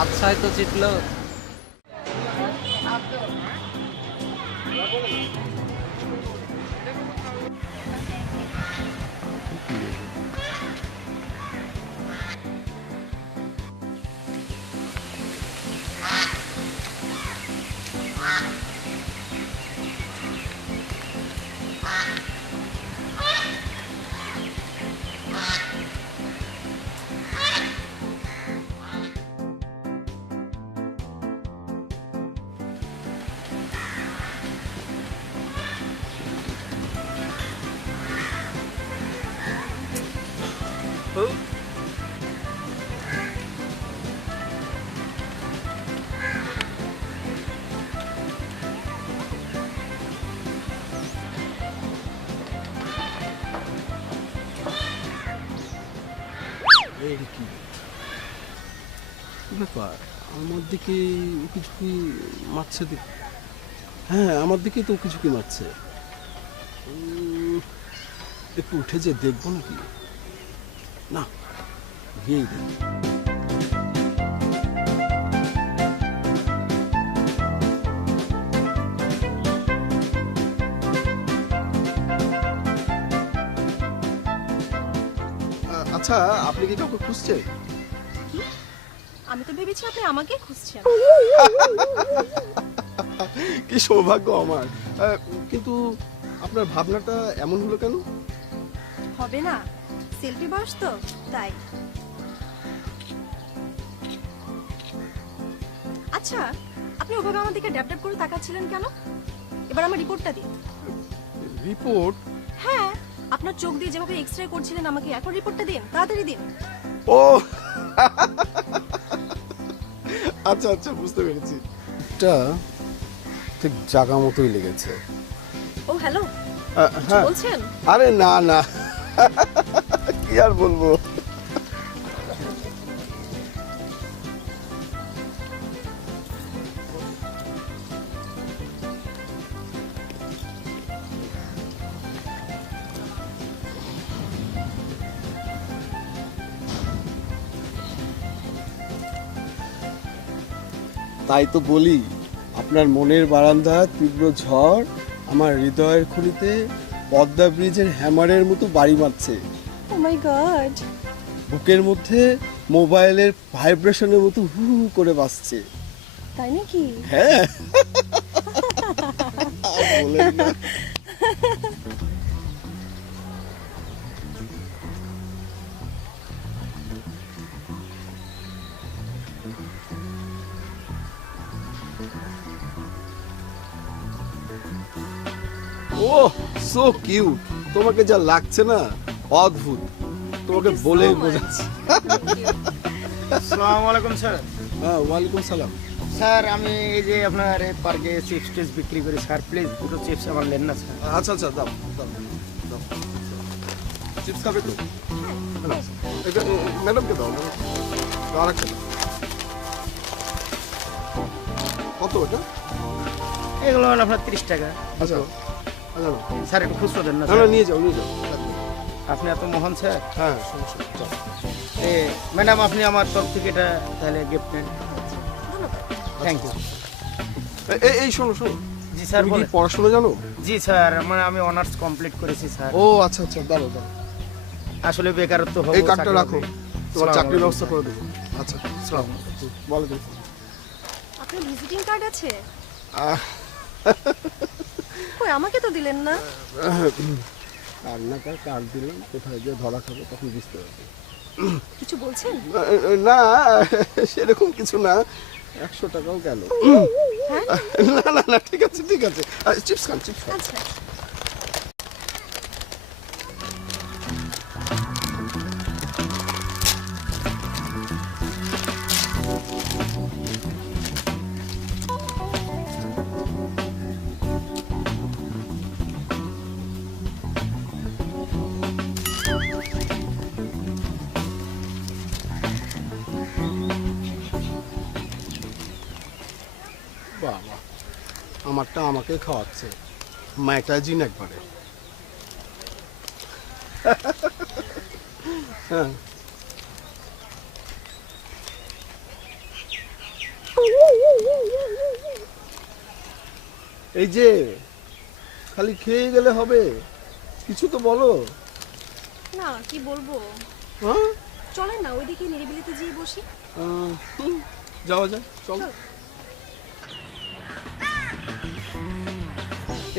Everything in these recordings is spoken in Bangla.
আচ্ছাই তো জিতলো। কি ব্যাপার, আমার দিকে উকি ঝুঁকি মারছে? হ্যাঁ, আমার দিকে তো উকি ঝুঁকি মারছে। একটু উঠে যে দেখবো নাকি? না, গিয়েই দেখি। আচ্ছা, আপনি কি কাউকে খুঁজছেন? আমি তো ভেবেছি আপনি আমাকে খুঁজছেন। কি সৌভাগ্য আমার। কিন্তু আপনার ভাবনাটা এমন হলো কেন? হবে না, সেলফি বয়স তো তাই। আচ্ছা, আপনি ওভাবে আমার দিকে ড্যাব ড্যাব করে তাকাচ্ছিলেন কেন? এবার আমার রিপোর্টটা দিন। রিপোর্ট? হ্যাঁ, আপনার চোখ দিয়ে যেভাবে এক্স-রে করছিলেন আমাকে, এখন রিপোর্টটা দিন, তাড়াতাড়ি দিন। ও আচ্ছা আচ্ছা, বুঝতে পেরেছি। এটা ঠিক জায়গা মতোই লেগেছে। ও হ্যালো, হ্যাঁ বলছেন? আরে না না, কি আর বলবো। তাই তো বলি, আপনার মনের বারান্দা তীব্র ঝড় আমার হৃদয়ের খুলিতে পদ্মা ব্রিজের হ্যামারের মতো বাড়ি মারছে। ও মাই গড, বুকের মধ্যে মোবাইলের ভাইব্রেশনের মতো হু হু করে বাজছে। তাই নাকি? হ্যাঁ, বলেন না। ও সো কিউট, তোমাকে যা লাগছে না অদ্ভুত, তোমাকে বলে বোঝাচ্ছি। আসসালামু আলাইকুম স্যার। হ্যাঁ, ওয়ালাইকুম সালাম। স্যার আমি এই যে আপনার এই পার্কে চিপস টিপস বিক্রি করি স্যার, প্লিজ দুটো চিপস আমার নেন না স্যার। আচ্ছা আচ্ছা, দাও দাও দাও। চিপস খাবে তো? এটা ম্যাডামকে দাও, দাও আরেকটা দাও। কত ওটা? এগুলো হলো আপনার 30 টাকা। আচ্ছা আচ্ছা, স্যার একটু খুচরো দেন না না স্যার। না, নিয়ে যাও নিয়ে যাও। আপনি এত মহান স্যার। হ্যাঁ, সমস্যা নেই, যাও। ম্যাডাম আপনি আমার তরফ থেকে এটা তাহলে গিফট নেন। Thank you. এই শোনো শোনো, জি স্যার তুমি কি বলেন। পড়াশোনা জানো? জি স্যার, মানে আমি অনার্স কমপ্লিট করেছি স্যার। ও আচ্ছা আচ্ছা, দাঁড়ো দাঁড়ো, আসলে বেকারত্ব হবে। এই কার্ডটা রাখো, তোমার চাকরির ব্যবস্থা করে দেবো। আচ্ছা, বলো দেখি। আপনার ভিজিটিং কার্ড আছে? আহ, কই, আমাকে তো দিলেন না। রান্নাকার কার্ড দিলাম, কোথায় যে ধরা খাবো তখন বুঝতে পারবে। কিছু বলছেন? না, সেরকম কিছু না। 100 টাকাও গেল। হ্যাঁ, না না না, ঠিক আছে ঠিক আছে, চিপস খান চিপস খান। আচ্ছা। বাবা, আমারটা আমাকে খাওয়াচ্ছে, ম্যাটাজিন একবারে। হ্যাঁ, এই যে খালি খেয়ে গেলে হবে, কিছু তো বলো। না, কি বলবো? হ্যাঁ, চলেন না ওইদিকে নিরিবিলিতে যেয়ে বসি। যাওয়া যায়, চল।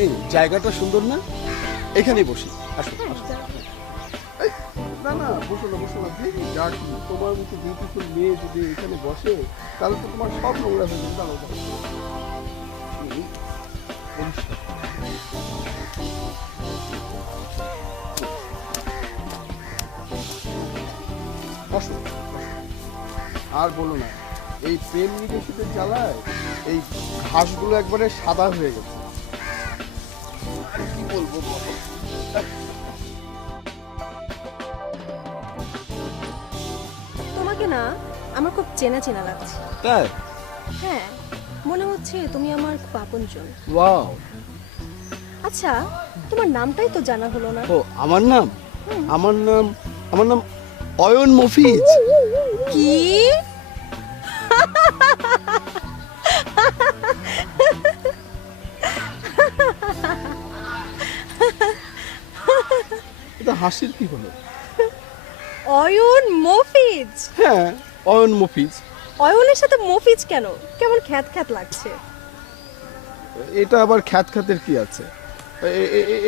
এই জায়গাটা সুন্দর না, এখানেই বসি। আসো, আসো। এই, না না, বসো না, বসো না, দেখি যা কি, তোমার মতো বিউটিফুল মেয়ে যদি এখানে বসে তাহলে তো তোমার সব নোংরা হয়ে যাবে। দাঁড়াও, দাঁড়াও। পরিষ্কার। বসো, আর বলো না, এই প্রেম নিবেশিতের জ্বালায় এই ঘাসগুলো একবারে সাদা হয়ে গেছে। কি বলবো বলো? তোমাকে না আমার খুব চেনা চেনা লাগছে। তাই? হ্যাঁ, মনে হচ্ছে তুমি আমার খুব আপনজন। ওয়াও। আচ্ছা, তোমার নামটাই তো জানা হলো না। ও, আমার নাম? আমার নাম অয়ন মফিজ। কি? এটা হাসির কি হলো? অয়ন মফিজ? হ্যাঁ, অয়ন মফিজ। অয়নের সাথে মফিজ কেন? কেমন খ্যাত খ্যাত লাগছে। এটা আবার খ্যাত খ্যাতের কি আছে?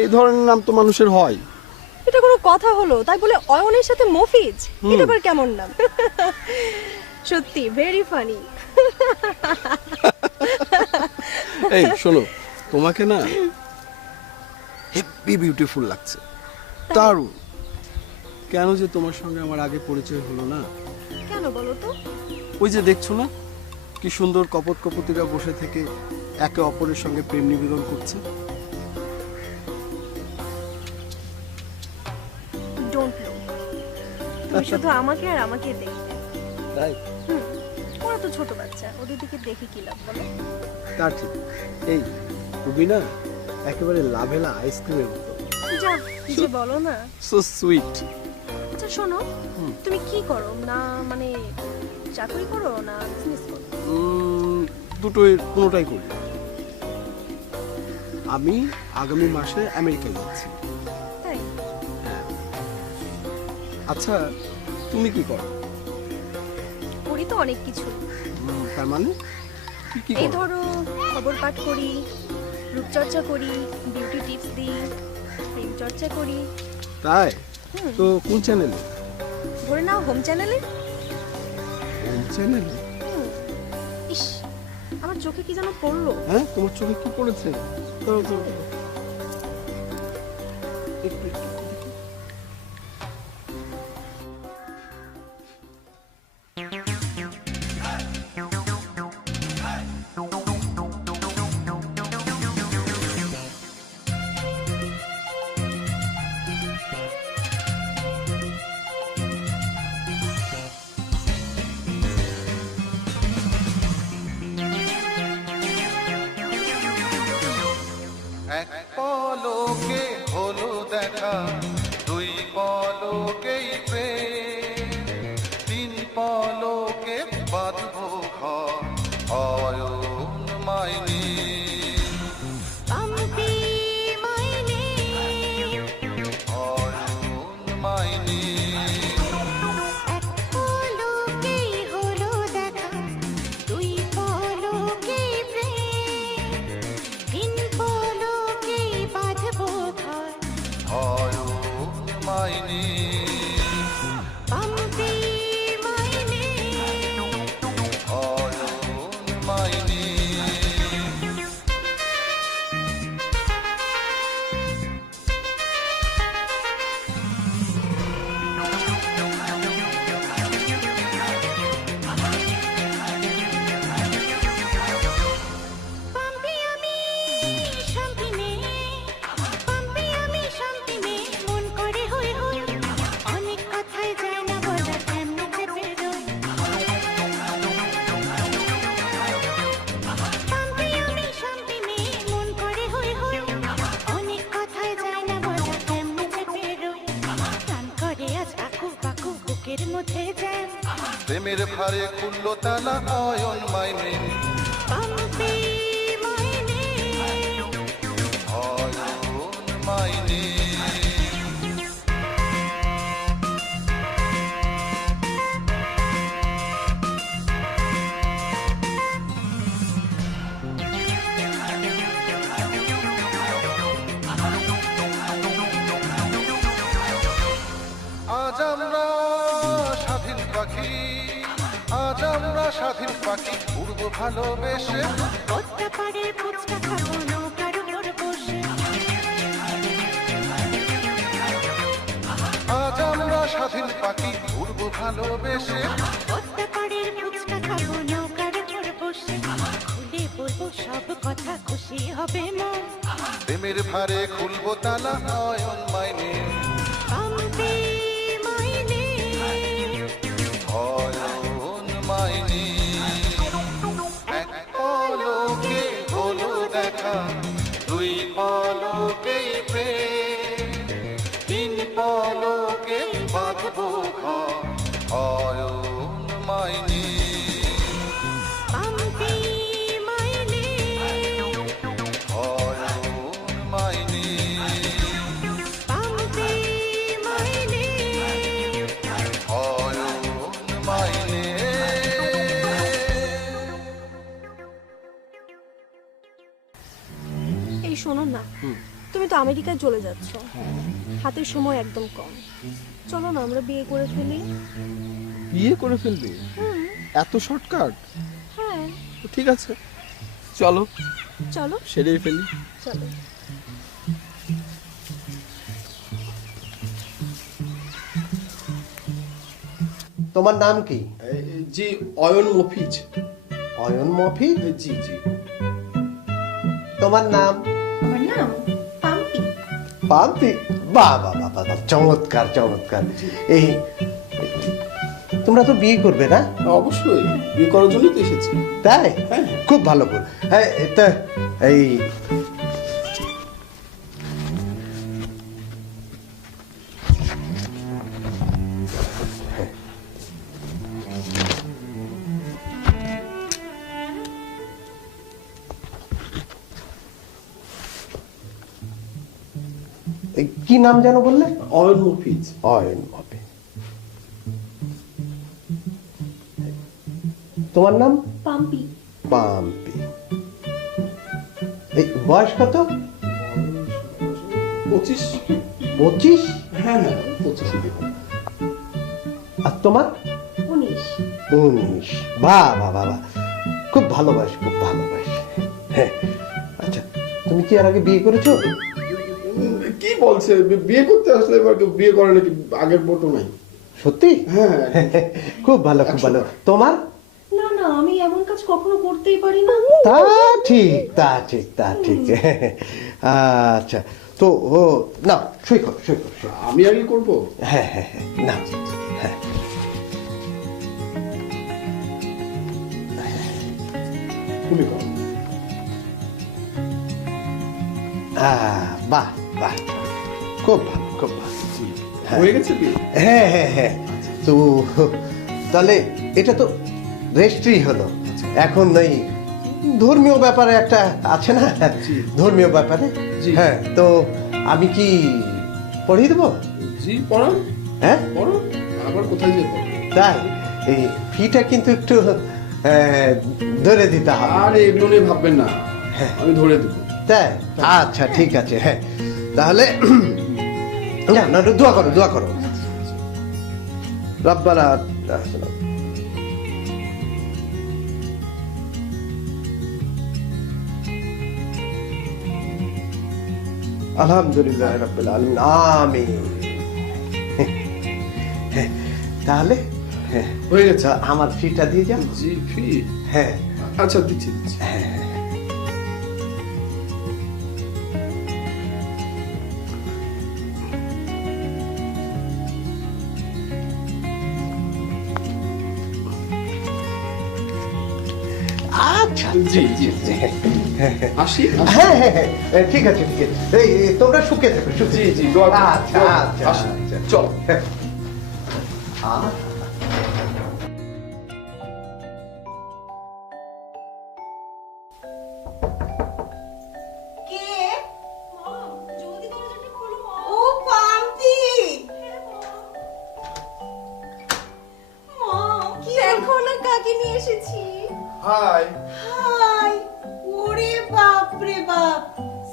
এই ধরনের নাম তো মানুষের হয়। এটা কোনো কথা হলো? তাই বলে অয়নের সাথে মফিজ, এটা আবার কেমন নাম? সত্যি ভেরি ফানি। এই শোনো, তোমাকে না হেভি বিউটিফুল লাগছে, দারুণ। কেন যে তোমার সঙ্গে আমার আগে পরিচয় হলো না? কেন বলো তো? ওই যে দেখছো না, কি সুন্দর কপট কপতিরা বসে থেকে একে অপরের সঙ্গে প্রেম নিবেদন করছে। ডোন্ট নো, তুমি শুধু আমাকে আর আমাকে দেখবে। তাই? ওরা তো ছোট বাচ্চা, ওদের দিকে দেখে কি লাভ বলো? তা ঠিক। এই তুমি না একেবারে লাভেলা আইসক্রিমের মতো। যা, কি যে বলো না। So sweet. আচ্ছা শোনো, তুমি কি করো? না মানে চাকরি করো না বিজনেস করো? দুটোই, কোনোটাই করি। আমি আগামী মাসে আমেরিকায় যাচ্ছি। তাই? আচ্ছা, তুমি কি করো? করি তো অনেক কিছু। তার মানে কি এই করো? ধরো, খবর পাঠ করি, রূপচর্চা করি, বিউটি টিপস দিই, প্রেম চর্চা করি। তাই? তো কোন চ্যানেলে? ধরে নাও হোম চ্যানেলে। কোন চ্যানেলে? ইস, আমার চোখে কি যেন পড়লো। হ্যাঁ, তোমার চোখে কি পড়েছে? দাঁড়াও, দাঁড়াও, দাঁড়াও। একটু, একটু, একটু। এক পলকে হলো দেখা ভারে খুললো তালা অয়ন মাইনে অয়ন মাইনে আজ আমরা স্বাধীন পাখি আজ আমরা স্বাধীন পাখি উড়বো ভালোবেসে আজ আমরা স্বাধীন পাখি উড়বো ভালোবেসে সব কথা খুশি হবে মন প্রেমের ভারে খুলবো তালা অয়ন মাইনে অয়ন মাইনে এক পলকে হলো দেখা দুই পলকে প্রেম তিন পলকে বাঁধবো ঘর অয়ন মাইনে অয়ন মাইনে অয়ন মাইনে এই শোনো না, তুমি তো আমেরিকায় চলে যাচ্ছ, হাতের সময় একদম কম। চলো না আমরা বিয়ে করে ফেলি। বিয়ে করে ফেলবে? এত শর্টকাট? হ্যাঁ ঠিক আছে, চলো চলো সেরেই ফেলি। চলো। তোমার নাম কি? জি, অয়ন মফিজ। অয়ন মফিজ? জি জি। তোমার নাম? আমার নাম পাম্পি। পাম্পি? বাহ বাহ বাহ বাহ, চমৎকার চমৎকার। এই তোমরা তো বিয়ে করবে না? অবশ্যই, বিয়ে করার জন্যই তো এসেছি। তাই? খুব ভালো করে। হ্যাঁ, তা এই কি নাম যেন বললে? অয়ন মফিজ। অয়ন মফিজ। তোমার নাম? পাম্পি। পাম্পি। এই বয়স কত? 25। 25? হ্যাঁ হ্যাঁ, 25 দিব। আর তোমার? 19। 19। বাহ বাহ বাহ বাহ, খুব ভালো বয়স, খুব ভালো বয়স। হ্যাঁ, আচ্ছা, তুমি কি আর আগে বিয়ে করেছো? কি বলছে, বিয়ে করতে আসলে এবার কেউ বিয়ে করে নাকি? আগের বটো নাই। সত্যি? হ্যাঁ। খুব ভালো, খুব ভালো। তোমার? না না, আমি এমন কাজ কখনো করতেই পারি না। তা ঠিক, তা ঠিক, তা ঠিক। আচ্ছা, তো ও না, সই করো, সই করো, সই করো। আমি আগে করবো? হ্যাঁ হ্যাঁ হ্যাঁ, না, হ্যাঁ। তুমি করো। বাহ বাহ, খুব ভালো, খুব ভালো। হ্যাঁ। হয়ে গেছে বিয়ে? হ্যাঁ হ্যাঁ হ্যাঁ। তো তাহলে এটা তো রেজিস্ট্রি হলো। এখন এই ধর্মীয় ব্যাপারে একটা আছে না, ধর্মীয় ব্যাপারে। হ্যাঁ, তো আমি কি পড়িয়ে দেবো? জি, পড়ান। হ্যাঁ, পড়ো। আবার কোথায় যে পড়ো? তাই? এই ফিটা কিন্তু একটু ধরে দিতে হবে। আর এগুলো নিয়ে ভাববেন না, আমি ধরে দেবো। তাই? আচ্ছা, ঠিক আছে। হ্যাঁ, তাহলে না না, দোয়া করো, দোয়া করো। রব্বানা আলহামদুলিল্লাহ রাব্বিল আলামিন, আমিন। তাহলে হয়ে গেছে। আমার ফিটা দিয়ে যাও। জি, ফি? হ্যাঁ, আচ্ছা, দিচ্ছি দিচ্ছি। আচ্ছা, জি জি জি। আসি? হ্যাঁ হ্যাঁ হ্যাঁ, ঠিক আছে, ঠিক আছে। এই তোমরা সুখে থাকো, সুখে। জি জি, দোয়া করো, আচ্ছা দোয়া করো। আচ্ছা আসি। আচ্ছা, চল। হাই হাই, ওরে বাপ রে বাপ,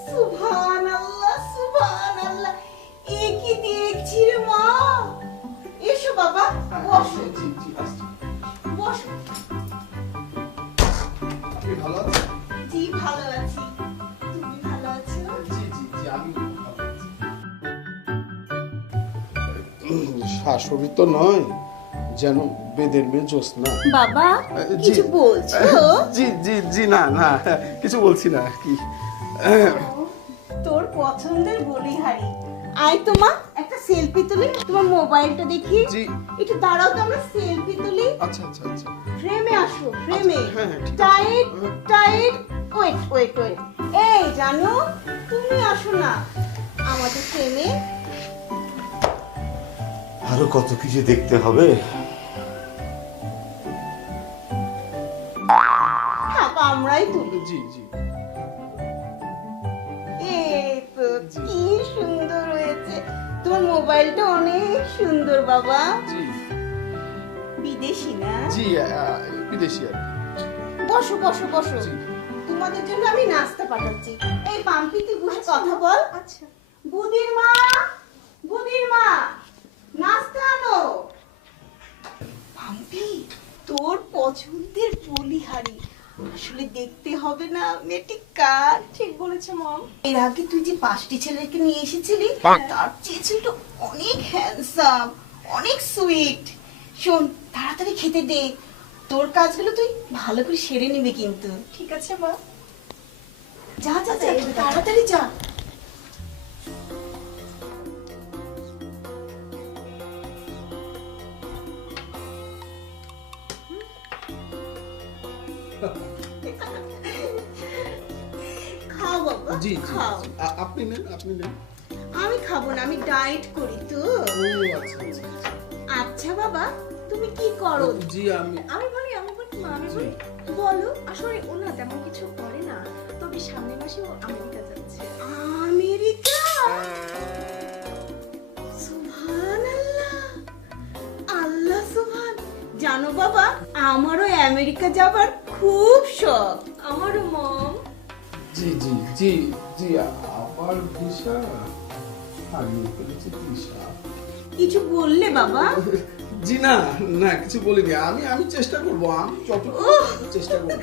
সুবহানাল্লাহ সুবহানাল্লাহ, এ কি দেখছি রে মা। এসো বাবা, বসো জি জি আসছি। বসো। আপনি ভালো আছেন? জি ভালো আছি, তুমি ভালো আছো? জি জি জি আমি খুব ভালো আছি। শাশুড়ি তো নয়, যেন বেদের মেয়ে জ্যোৎস্না। বাবা জি। কিছু বলছো? জি জি জি না না কিছু বলছি না কি। তোর পছন্দের বলিহারি। আয় তোমা, একটা সেলফি তুলি, তোমার মোবাইলটা দেখি। জি। একটু দাঁড়াও তো, আমরা সেলফি তুলি। আচ্ছা আচ্ছা আচ্ছা ফ্রেমে আসো, ফ্রেমে। আচ্ছা, হ্যাঁ, হ্যাঁ, ঠিক আছে। Tight tight, wait wait wait. এই জানো, তুমি আসো না আমাদের ফ্রেমে। আরো কত কিছু দেখতে হবে। থাক, আমরাই তুলি। জি জি এই তো কি সুন্দর হয়েছে, তোমার মোবাইলটা অনেক সুন্দর বাবা। জি বিদেশি না? জি বিদেশি আর কি। বসো বসো বসো, জি। তোমাদের জন্য আমি নাস্তা পাঠাচ্ছি। এই পাম্পি, তুই বসে কথা বল। আচ্ছা বুদির মা, বুদির মা, নাস্তা আনো। পাম্পি, তোর পছন্দের বলিহারি, আসলে দেখতে হবে না মেয়েটি কার। ঠিক বলেছে মম। এর আগে তুই যে 5টি ছেলেকে নিয়ে এসেছিলি, তার চেয়ে ছেলেটা অনেক হ্যান্ডসাম, অনেক সুইট। শোন, তাড়াতাড়ি খেতে দে, তোর কাজগুলো তুই ভালো করে সেরে নিবি কিন্তু। ঠিক আছে মা। যা যা যা, তাড়াতাড়ি যা। খাও বাবা, জি জি খাও। জি। আপনি নেন আপনি নেন। আমি খাবো না, আমি ডায়েট করি তো। ও আচ্ছা আচ্ছা আচ্ছা। আচ্ছা বাবা, তুমি কি করো? জি আমি আমি বলি মা, আমি বলি। বলো। আসলে ও না তেমন কিছু করে না, তবে সামনের মাসে ও আমেরিকা যাচ্ছে। আমেরিকা? সুবহানাল্লাহ, আল্লাহ সুবহান। জানো বাবা, আমারও আমেরিকা যাবার খুব শখ। আমারও মম। জি জি জি জি আবার দিশা হারিয়ে ফেলেছি দিশা। কিছু বললে বাবা? জি না না কিছু বলিনি, আমি আমি চেষ্টা করব, আমি যতটুকু চেষ্টা করব।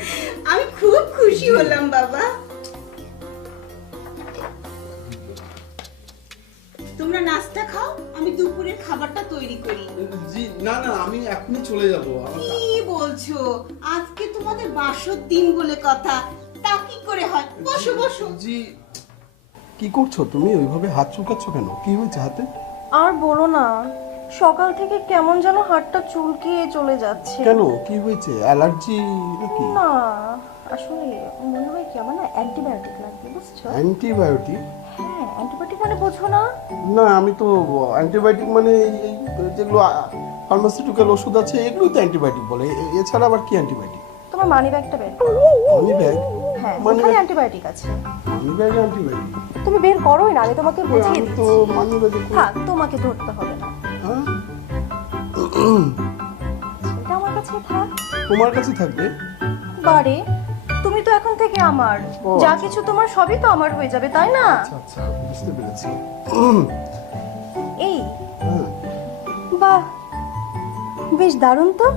আমি খুব খুশি হলাম বাবা। তোমরা নাস্তা খাও, আমি দুপুরের খাবারটা তৈরি করি। জি না না আমি এখনই চলে যাব। কি বলছো? আজকে তোমাদের বাসর দিন বলে কথা, তা কি করে হয়? বসো বসো। জি কি করছো তুমি, ওইভাবে হাত চুলকাচ্ছ কেন? কি হয়েছে হাতে? আর বলো না, সকাল থেকে কেমন যেন হাতটা চুলকিয়ে চলে যাচ্ছে। কেন কি হয়েছে, অ্যালার্জি নাকি? না, আসলে মনে হয় কি আমার না অ্যান্টিবায়োটিক লাগবে, বুঝছো? অ্যান্টিবায়োটিক? হ্যাঁ, অ্যান্টিবায়োটিক মানে বোঝো না? না আমি তো অ্যান্টিবায়োটিক মানে এই যেগুলো ফার্মাসিউটিক্যাল ওষুধ আছে এগুলোই তো অ্যান্টিবায়োটিক বলে, এছাড়া আবার কি অ্যান্টিবায়োটিক? তোমার মানি ব্যাগটা বের করো। Money bag? হ্যাঁ, মানি ওখানে ব্যাগ? অ্যান্টিবায়োটিক আছে। মানি ব্যাগে অ্যান্টিবায়োটিক? তুমি বের করোই না, আমি তোমাকে বুঝিয়ে আমি তো দিচ্ছি। মানি ব্যাগে থাক, তোমাকে ধরতে হবে না, হ্যাঁ এটা আমার কাছে থাক। তোমার কাছে থাকবে? বারে, তুমি তো এখন থেকে আমার, ও, যা আচ্ছা। কিছু তোমার সবই তো আমার হয়ে যাবে, তাই না? আচ্ছা আচ্ছা বুঝতে পেরেছি। এই হ্যাঁ, বাহ, বেশ দারুণ তো।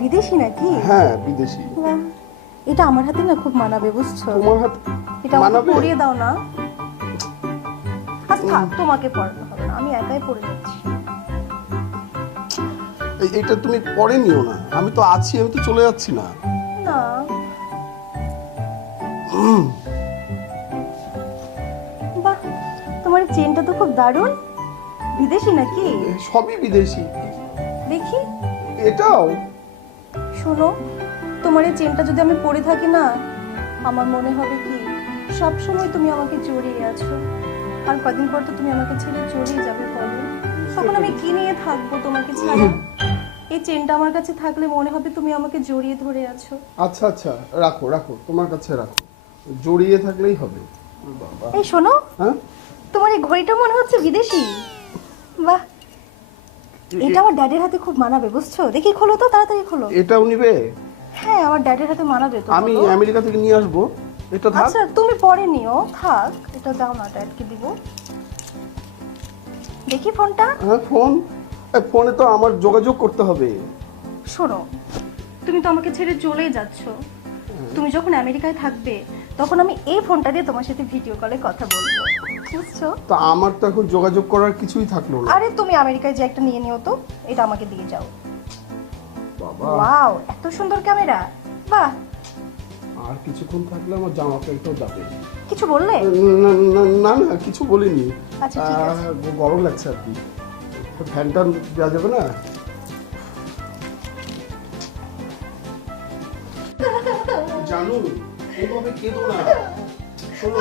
বিদেশি নাকি? হ্যাঁ বিদেশি। বাহ, এটা আমার হাতে না খুব মানাবে, বুঝছো? তোমার হাত এটা আমাকে মানাবে? পরিয়ে দাও না। আচ্ছা থাক, তোমাকে পরাতে হবে না, আমি একাই পরে নিচ্ছি। এটা তুমি পরে নিও না, আমি তো আছি, আমি তো চলে যাচ্ছি না। না, বাহ, তোমার এই চেনটা তো খুব দারুণ। বিদেশি নাকি? সবই বিদেশি। দেখি, এটাও? শোনো, তোমার এই চেনটা যদি আমি পরে থাকি না, আমার মনে হবে কি সব সময় তুমি আমাকে জড়িয়ে আছো, আর কদিন পর তো তুমি আমাকে ছেড়ে চলেই যাবে, বলো তখন আমি কি নিয়ে থাকবো তোমাকে ছাড়া? এই চেনটা আমার কাছে থাকলে মনে হবে তুমি আমাকে জড়িয়ে ধরে আছো। আচ্ছা আচ্ছা রাখো রাখো, তোমার কাছে রাখো, জড়িয়ে থাকলেই হবে। বাবা, এই শোনো, হ্যাঁ তোমার এই ঘড়িটা মনে হচ্ছে বিদেশি। বাহ, এটা আমার ড্যাডির হাতে খুব মানাবে, বুঝছো? দেখি খোলো তো, তাড়াতাড়ি খোলো। এটাও নিবে? হ্যাঁ আমার ড্যাডির হাতে মানাবে তো আমি বলো। আমেরিকা থেকে নিয়ে আসবো, এটা থাক। আচ্ছা তুমি পরে নিও, থাক, এটা দাও না, ড্যাডকে দিব। দেখি ফোনটা। হ্যাঁ ফোনে তো আমার যোগাযোগ করতে হবে। শোনো, তুমি তো আমাকে ছেড়ে চলেই যাচ্ছ। তুমি যখন আমেরিকায় থাকবে তখন আমি এই ফোনটা দিয়ে তোমার সাথে ভিডিও কলে কথা বলবো, বুঝছো? তা আমার তো এখন যোগাযোগ করার কিছুই থাকলো না। আরে তুমি আমেরিকায় যে একটা নিয়ে নিও তো, এটা আমাকে দিয়ে যাও। বাবা, ওয়াও, এত সুন্দর ক্যামেরা, বাহ। আর কিছুক্ষণ থাকলে আমার জামা প্যান্টটাও যাবে। কিছু বললে? না না কিছু বলিনি। আচ্ছা, ঠিক আছে। গরম লাগছে আর কি, ফ্যানটা দেওয়া যাবে না? জানু, এভাবে কেঁদো না। শোনো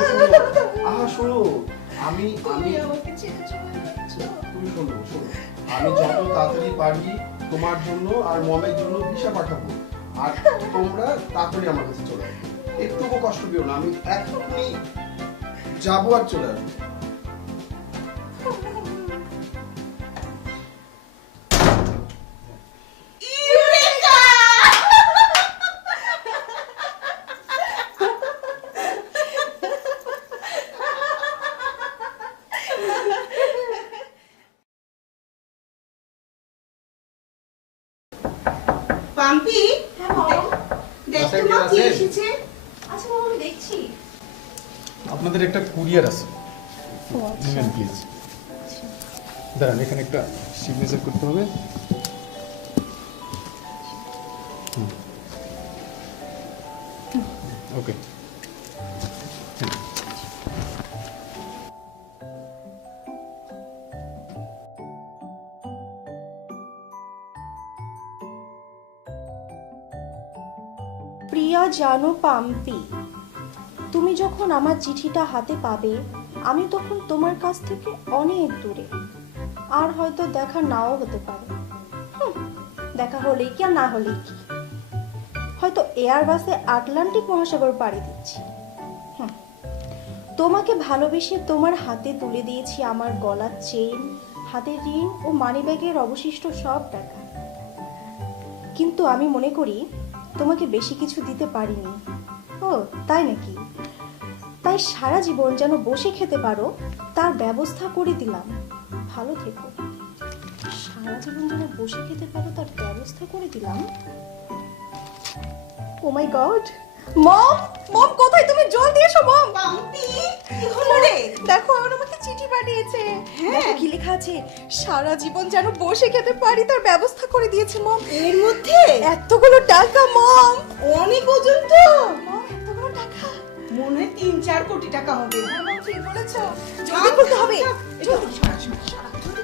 শোনো, আমি তুমি শোনো, আমি যত তাড়াতাড়ি পারি তোমার জন্য আর মমের জন্য ভিসা পাঠাবো, আর তোমরা তাড়াতাড়ি আমার কাছে চলে আসবে। একটুকু কষ্ট পেও না, আমি এখনই যাবো আর চলে আসবো। পাম্পি, দেখ তো মা কি এসেছে। আচ্ছা বাবা, আমি দেখছি। আপনাদের একটা কুরিয়ার আছে, নেবেন প্লিজ। দাঁড়ান, এখানে একটা সিগনেচার করতে হবে। ওকে। প্রিয়া জানো পাম্পি, তুমি যখন আমার চিঠিটা হাতে পাবে আমি তখন তোমার কাছ থেকে অনেক দূরে, আর হয়তো দেখা নাও হতে পারে। দেখা হলেই কি আর না হলেই কি, হয়তো এয়ার বাসে আটলান্টিক মহাসাগর পাড়ি দিচ্ছি। তোমাকে ভালোবেসে তোমার হাতে তুলে দিয়েছি আমার গলার চেইন, হাতের রিং ও মানিব্যাগের অবশিষ্ট সব টাকা। কিন্তু আমি মনে করি তোমাকে বেশি কিছু দিতে পারিনি। ও তাই নাকি? তাই সারা জীবন যেন বসে খেতে পারো তার ব্যবস্থা করে দিলাম। ভালো থেকো। সারা জীবন যেন বসে খেতে পারো তার ব্যবস্থা করে দিলাম। ও মাই গড, মম মম কোথায় তুমি? জলদি এসো মম। পাম্পি, কি হলো রে? দেখো আমার আমাকে চিঠি পাঠিয়েছে। দেখো কি লেখা আছে, সারা জীবন যেন বসে খেতে পারি তার ব্যবস্থা করে দিয়েছে মম। এর মধ্যে এতগুলো টাকা মম। অনেক ওজন তো, মম এতগুলো টাকা, মনে হয় 3-4 কোটি টাকা হবে। ঠিক বলেছো। জলদি করতে হবে, জলদি। সরা, জলদি